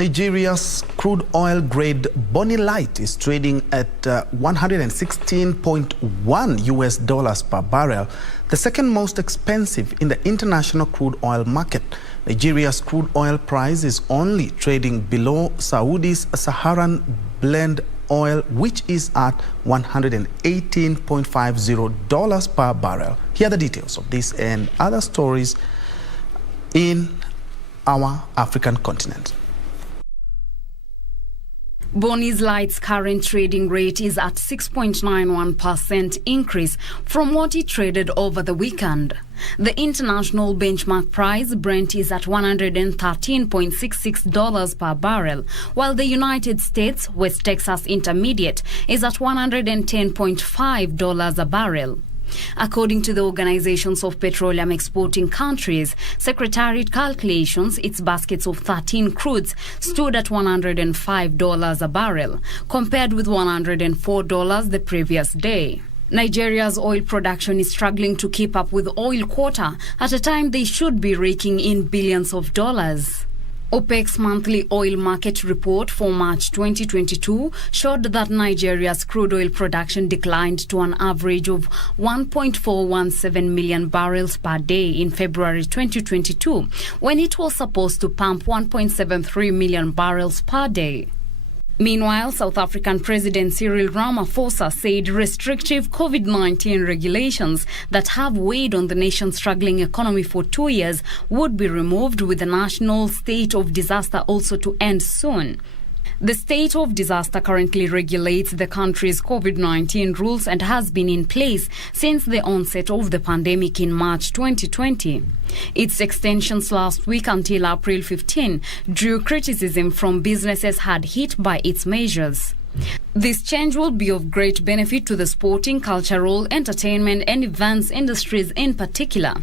Nigeria's crude oil grade Bonny Light is trading at $116.1 per barrel, the second most expensive in the international crude oil market. Nigeria's crude oil price is only trading below Saudi's Saharan blend oil, which is at $118.50 per barrel. Here are the details of this and other stories in our African continent. Bonny Light's current trading rate is at 6.91% increase from what it traded over the weekend. The international benchmark price, Brent, is at $113.66 per barrel, while the United States West Texas Intermediate is at $110.5 a barrel. According to the Organizations of Petroleum Exporting Countries Secretariat calculations, its baskets of 13 crudes stood at $105 a barrel, compared with $104 the previous day. Nigeria's oil production is struggling to keep up with oil quota at a time they should be raking in billions of dollars. OPEC's monthly oil market report for March 2022 showed that Nigeria's crude oil production declined to an average of 1.417 million barrels per day in February 2022, when it was supposed to pump 1.73 million barrels per day. Meanwhile, South African President Cyril Ramaphosa said restrictive COVID-19 regulations that have weighed on the nation's struggling economy for 2 years would be removed, with the national state of disaster also to end soon. The state of disaster currently regulates the country's COVID-19 rules and has been in place since the onset of the pandemic in March 2020. Its extensions last week until April 15 drew criticism from businesses hard hit by its measures. This change will be of great benefit to the sporting, cultural, entertainment and events industries in particular.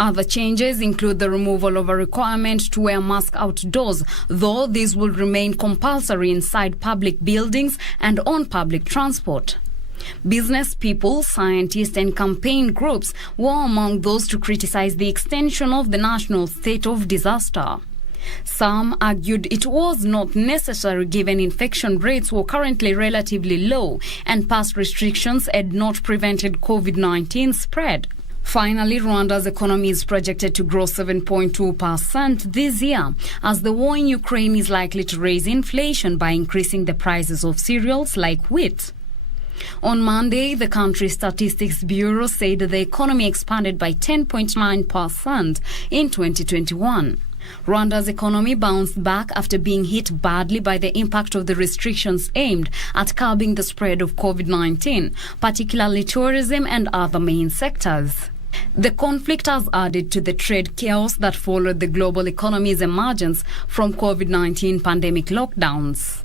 Other changes include the removal of a requirement to wear masks outdoors, though these will remain compulsory inside public buildings and on public transport. Business people, scientists and campaign groups were among those to criticize the extension of the national state of disaster. Some argued it was not necessary given infection rates were currently relatively low and past restrictions had not prevented COVID-19 spread. Finally, Rwanda's economy is projected to grow 7.2% this year, as the war in Ukraine is likely to raise inflation by increasing the prices of cereals like wheat. On Monday, the country's Statistics Bureau said the economy expanded by 10.9% in 2021. Rwanda's economy bounced back after being hit badly by the impact of the restrictions aimed at curbing the spread of COVID-19, particularly tourism and other main sectors. The conflict has added to the trade chaos that followed the global economy's emergence from COVID-19 pandemic lockdowns.